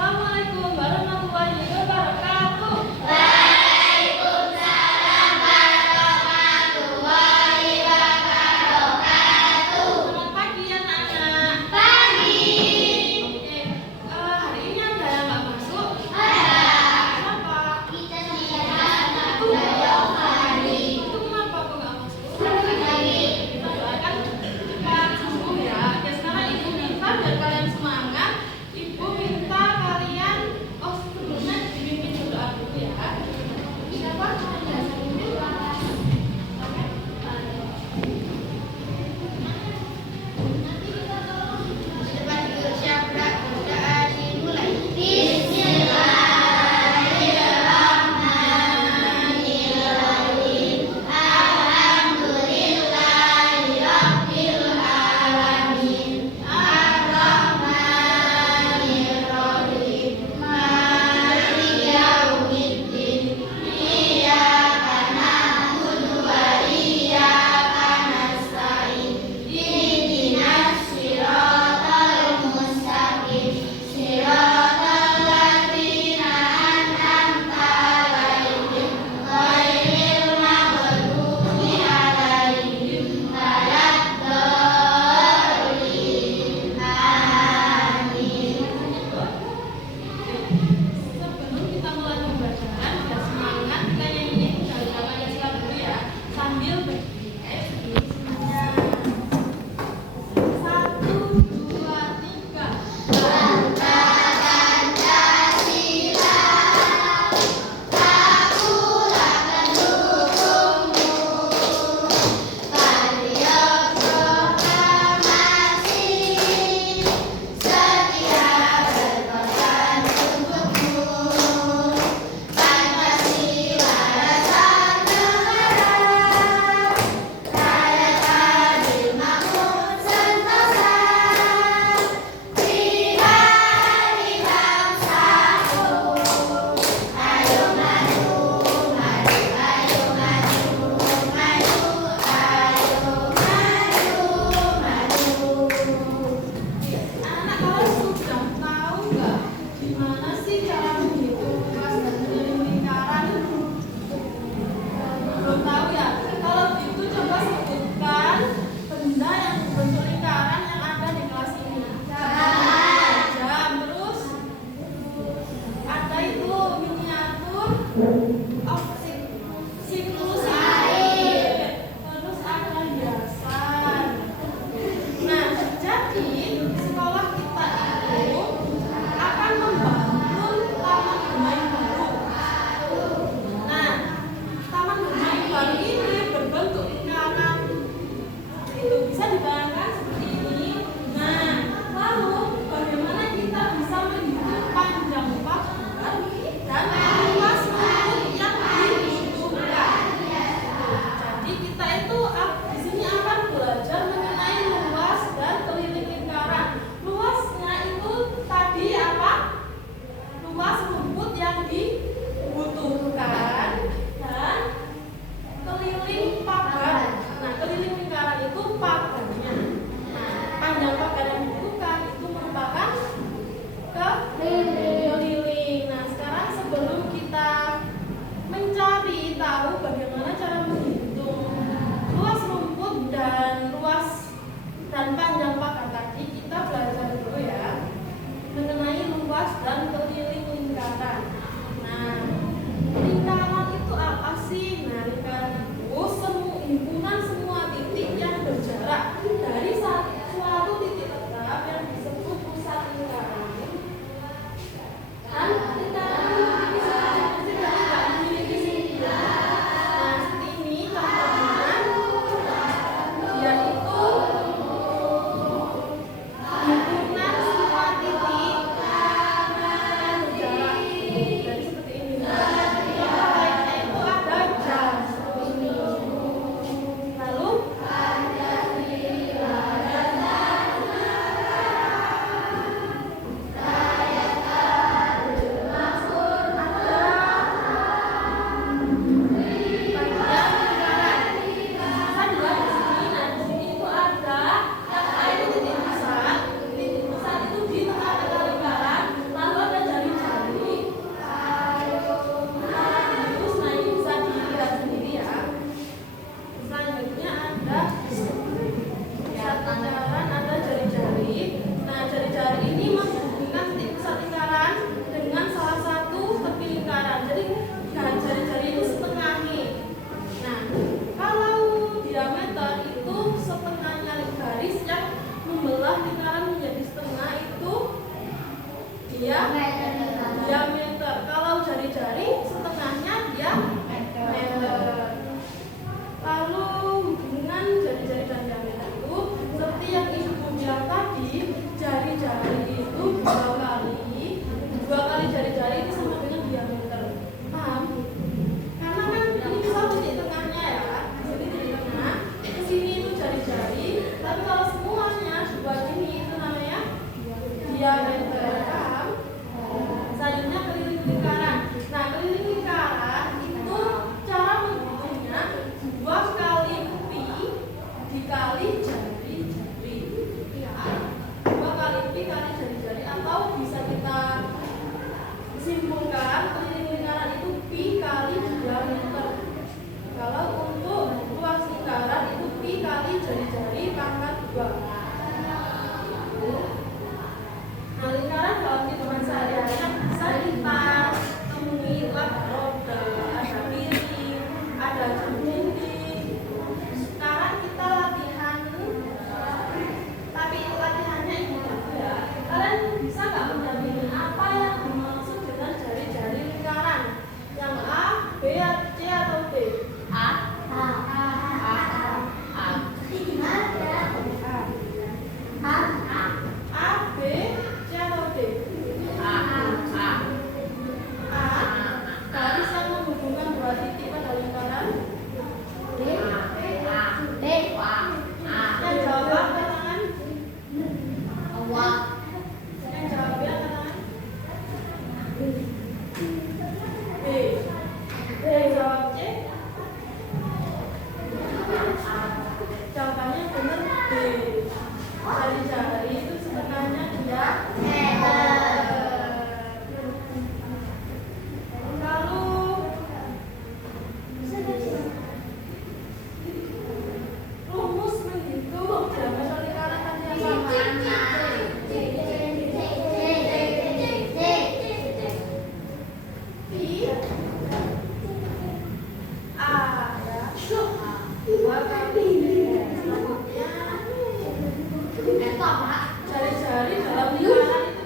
Assalamualaikum warahmatullahi wabarakatuh. Waalaikumsalam warahmatullahi wabarakatuh. Selamat pagi anak-anak. Pagi. Oke, hari ini ada yang nggak masuk? Ada. Siapa? Kita tidak ada hari. Itu kenapa kok nggak masuk? Hari. Kita doakan cepat sembuh ya. Oke, sekarang ibu minta biar kalian semangat. Ibu minta kalian, sebelumnya dipimpin berdoa dulu ya. Siapa? Ada saya pimpin. Oke. Cepat diucap doa dimulai. Bismillahirrahmanirrahim. Alhamdulillahirabbil alamin. Arrahmanirrahim. Maliki yaumiddin. Iyyaka na'budu wa iyyaka nasta'in. Ihdinas siratal mustaqim. Siratal ladzina an'amta 'alaihim ghairil maghdubi 'alaihim waladdallin. Amin. Sebelum kita mulai pembacaan, biar semangat kita nyanyiin ucapan Pancasila dulu ya, sambil berdiri. Berdiri semuanya. 1, 2, 3. Bangga Pancasila, akulah pendukungmu. Patriot proklamasi, setia berkorban untukmu. Pancasila dasar negara, rakyat adil makmur sentosa. Pribadi bangsaku, ayo maju, maju, ayo maju, maju, ayo maju, maju. Anak kalian sudah tahu nggak gimana sih cara menghitung luas dan menyelip lingkaran? Belum tahu ya? Kalau gitu coba sebutkan benda yang berbentuk lingkaran yang ada di kelas ini. Jam, terus ada itu miniatur siklus air, terus ada hiasan. Nah, jadi sekolah kita itu akan membangun taman bermain baru. Nah, taman bermain baru ini berbentuk lingkaran. Itu bisa dibayangkan seperti ini. Nah, lalu bagaimana kita bisa menghitung panjang pagar dan luas rumputnya? diameter. Kalau jari-jari setengahnya dia meter. Lalu hubungan jari-jari dan diameter itu seperti yang ibu bilang tadi, jari-jari itu dua kali jari-jari itu sama dengan diameter. Paham? Karena kan ini bisa titik tengahnya ya, di sini titik tengah, ke sini itu jari-jari, tapi kalau semuanya dua ini itu namanya diameter. Paham? Selanjutnya keliling lingkaran. Nah, keliling lingkaran itu cara menghitungnya 2 kali pi dikali jari-jari. 2 kali pi kali jari-jari, atau bisa kita simpulkan keliling lingkaran itu pi kali diameter. Kalau untuk luas lingkaran itu pi kali jari-jari pangkat 2. Nah, lingkaran dalam hitungan sehari-hari bisa kita temui ada roda, ada piring, ada jam dinding. Sekarang kita latihan, tapi latihannya ini dulu ya. Kalian bisa nggak mendampingi apa yang dimaksud dengan jari-jari lingkaran? Yang A, B, C atau D? A, B, C atau D? A. Garis yang menghubungkan dua titik pada lingkaran. Yang jawab angkat tangan. Yang jawab angkat tangan. B. Yang jawab C. Jawabannya benar B. Jari-jari itu setengahnya dia lalu rumus menghitung diameter lingkaran tadi apa? Pi A ya. 2 kali jari-jari dalam lingkaran itu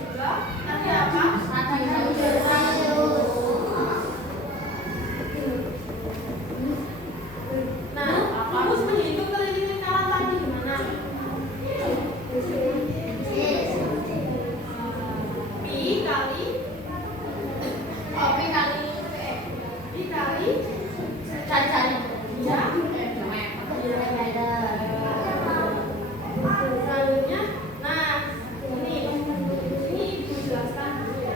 juga nanti apa? Nah, rumus menghitung keliling lingkaran tadi gimana? Pi kali selanjutnya, nah ini ibu jelaskan dulu ya.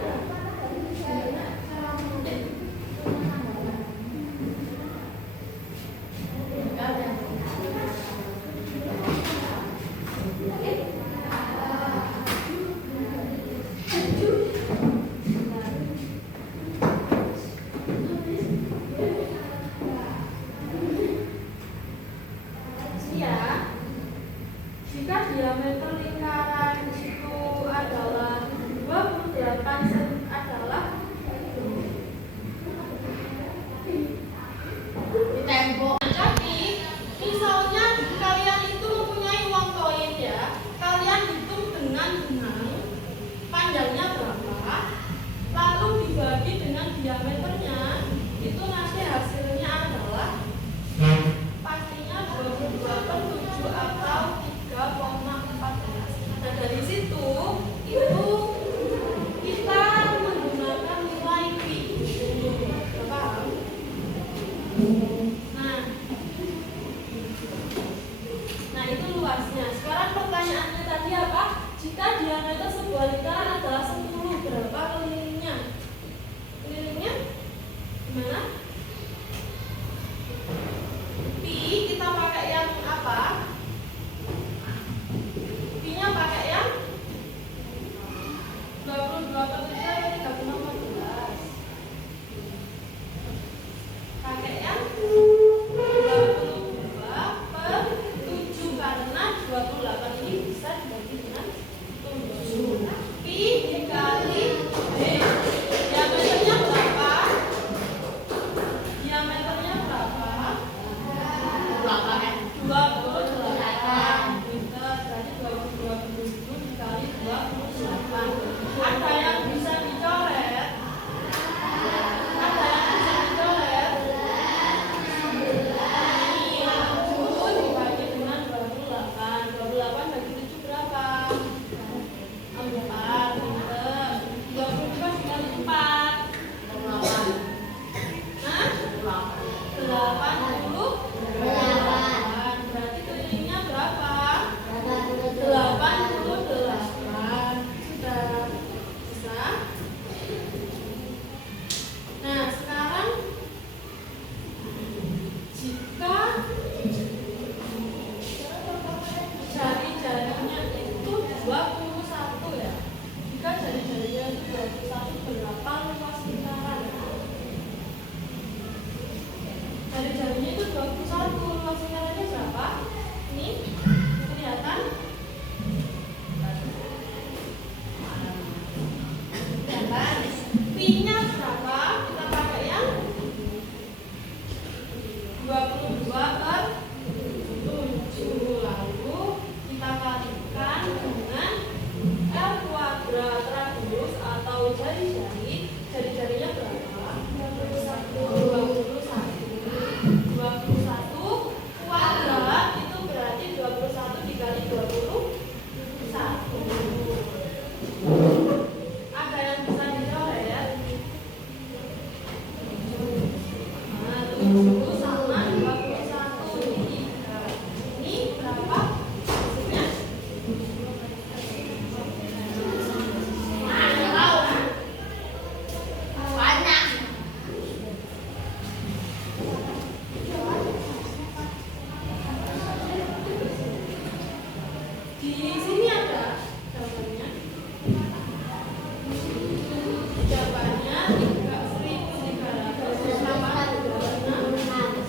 Ya, jika diameter lingkaran itu adalah 28 adalah jadi misalnya kalian itu mempunyai uang koin ya, kalian hitung dengan benang panjangnya berapa, lalu dibagi dengan diameternya, itu nanti hasilnya adalah pastinya 22/7 atau 3,14. Nah, dari situ itu kita ininya berapa? Kita pakai yang 22/7. Lalu kita kalikan dengan L kuadrat radius atau jari-jari. Jari-jarinya berapa? 21 kuadrat itu berarti 21 dikali 21. Ada yang bisa dicoret? Nah, 7 sama 21 ini berapa? Hasilnya? Banyak. Di sini ada jawabannya. Jawabannya 3.386.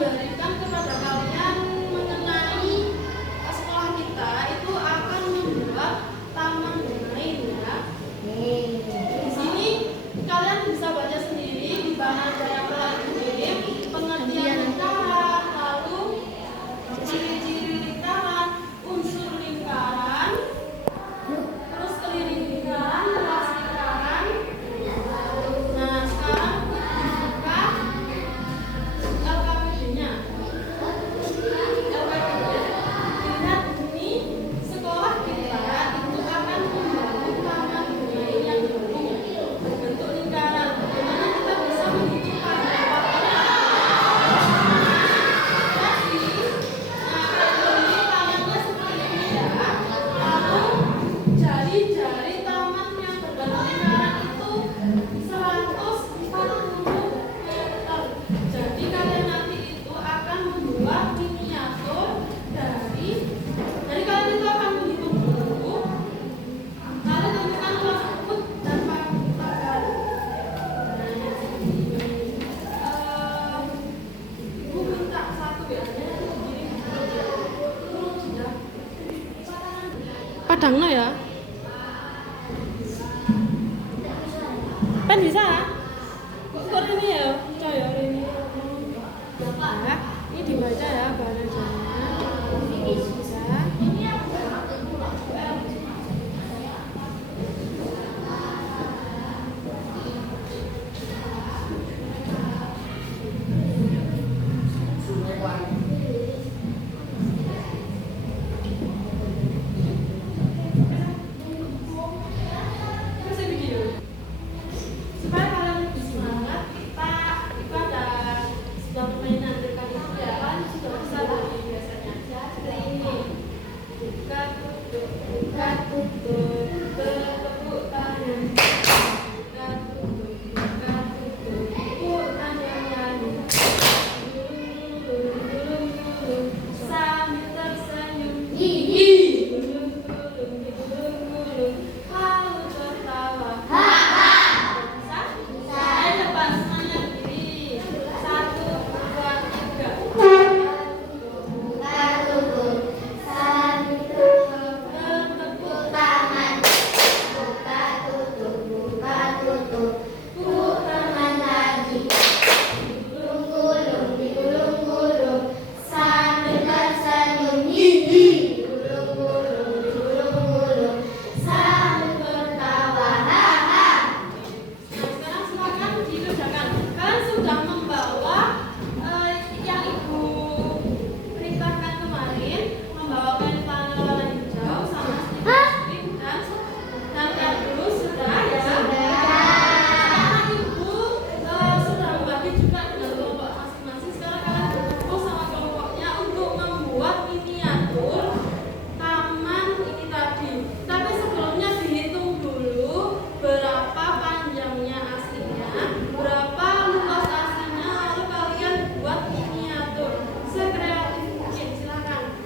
memberikan kepada kalian mengenai sekolah kita itu akan membuat taman bermain ya. Di sini kalian bisa baca sendiri di mana ada yang telah dikirim pengertian lingkaran, lalu ciri-ciri lingkaran, unsur lingkaran, terus keliling lingkaran, luas lingkaran. Nah sekarang kita buka LKPD-nya. Lihat ini sekolah kita itu akan membangun taman bermain yang baru berbentuk lingkaran. Bagaimana kita bisa menghitung panjang waktunya? Jadi, ini tamannya seperti ini ya. Lalu jari-jari taman yang berbentuk lingkaran itu 140 meter. Jadi kalian nanti itu akan membuat miniatur dari kalian itu akan menghitung dulu. Lalu tentukan luas rumput dan pagar. Ibu minta satu ya. Padangno ya. Pen bisa? Kok ini ya? Coy ini. Ya, ini dibaca ya bahasanya. Bisa. Masih video. Supaya kalian lebih semangat, kita itu ada sebuah permainan dekat itu ya kan sudah bisa dari biasanya seperti ini. Buka tutup, bertepuk tangan. Buka tutup, tepuk tangan nyanyi. Gulung-gulung, sambil tersenyum. Gulung-gulung, lalu tertawa. Bisa? Saya depan semuanya berdiri. 1, 2, 3. Bertepuk tangan. Tepuk tangan lagi. Gulung-gulung, sambil tersenyum. Gulung-gulung, sambil tertawa. Nah, sekarang silakan dikerjakan. Kalian sudah membawa yang ibu perintahkan kemarin, membawa kain panel warna hijau sama stick dan kardus sudah ya. Sekarang ibu sudah membagi juga dengan kelompok masing-masing. Sekarang kalian berkumpul sama kelompoknya untuk membuat miniatur taman ini tadi. Tapi sebelumnya dihitung dulu berapa panjangnya aslinya, berapa luas aslinya, lalu kalian buat miniatur sekreatif mungkin. Silakan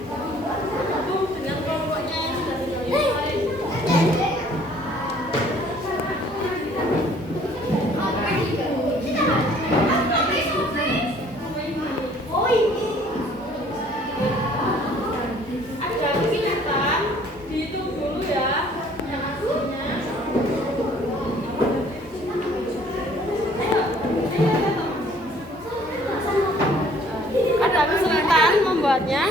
gabung dengan kelompoknya yang sudah kemarin. Ada kesulitan, dihitung dulu ya yang aslinya. Ada kesulitan membuatnya.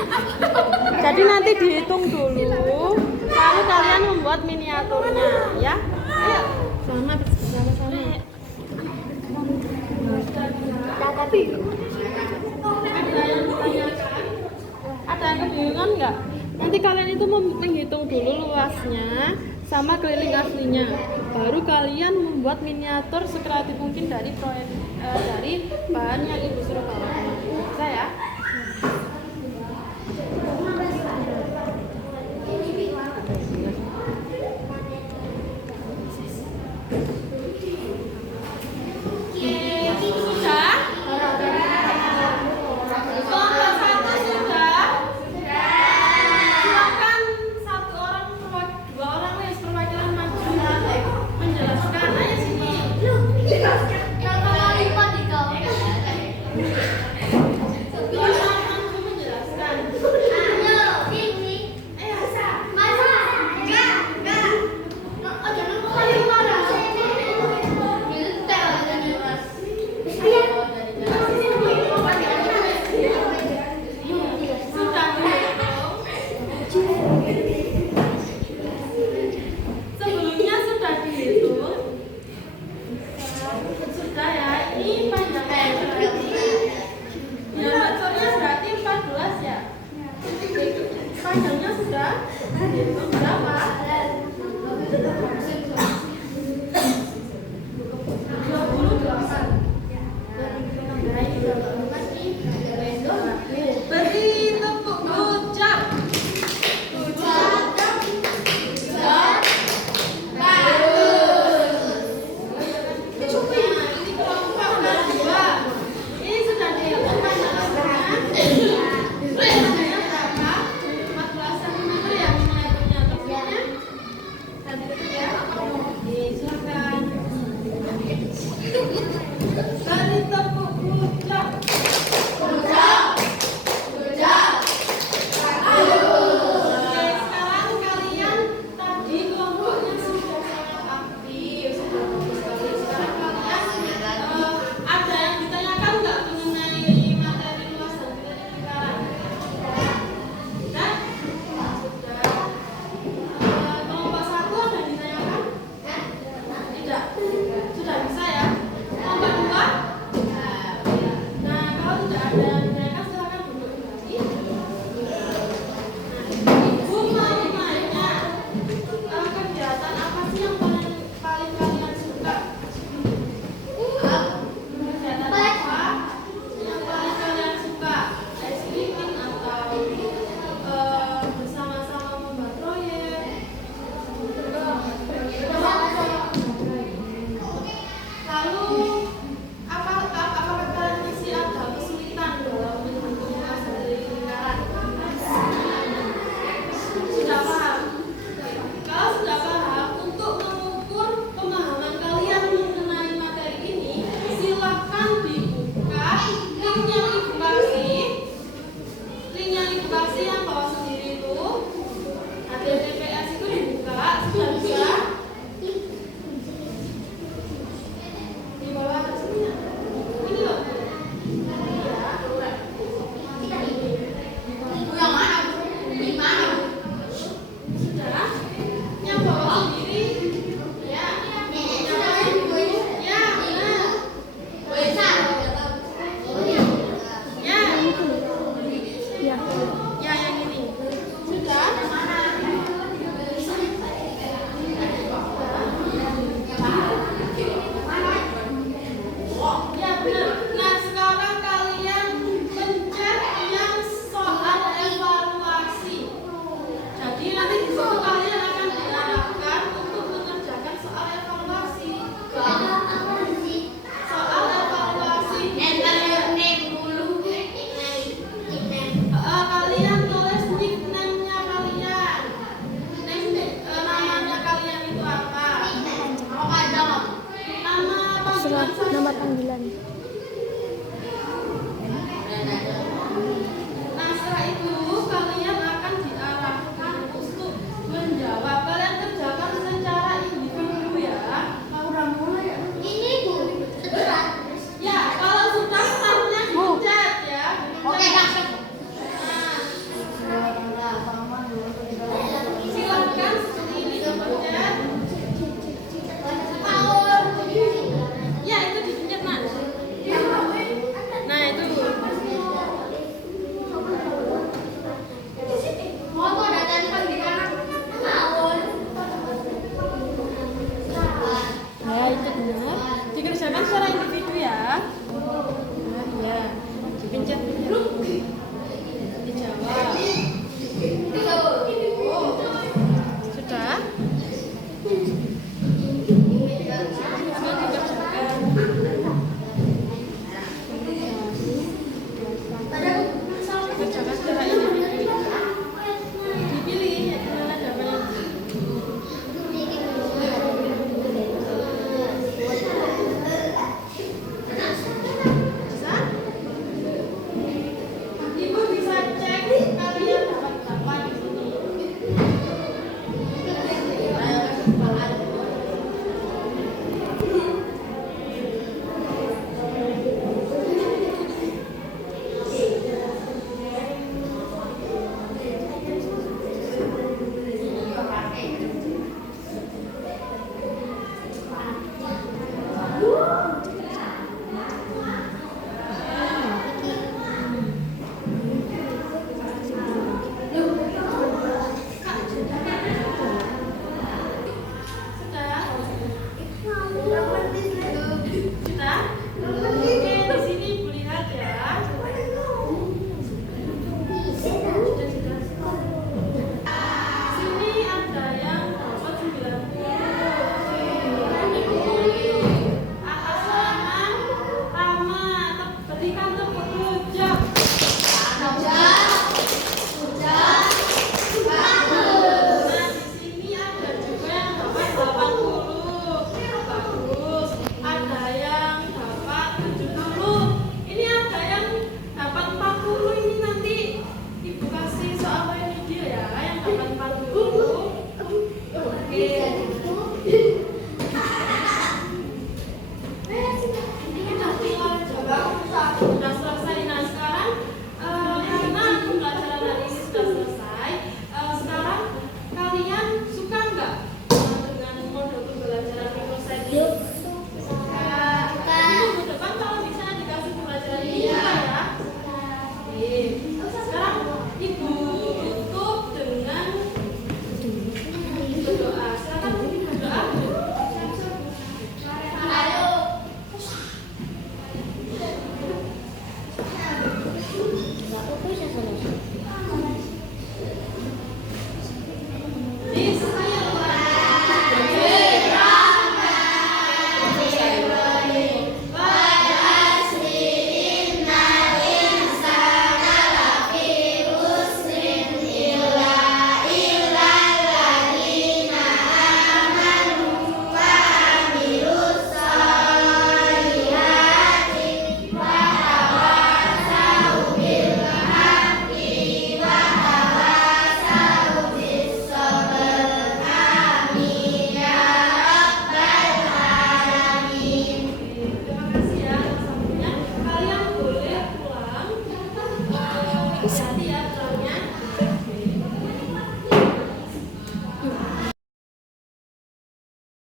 Jadi nanti dihitung dulu, lalu kalian membuat miniaturnya ya. Ayo, sama sama. Ada yang ditanyakan? Ada yang kebingungan nggak? Nanti kalian itu menghitung dulu luasnya sama keliling aslinya. Baru kalian membuat miniatur sekreatif mungkin dari proyek dari bahan yang ibu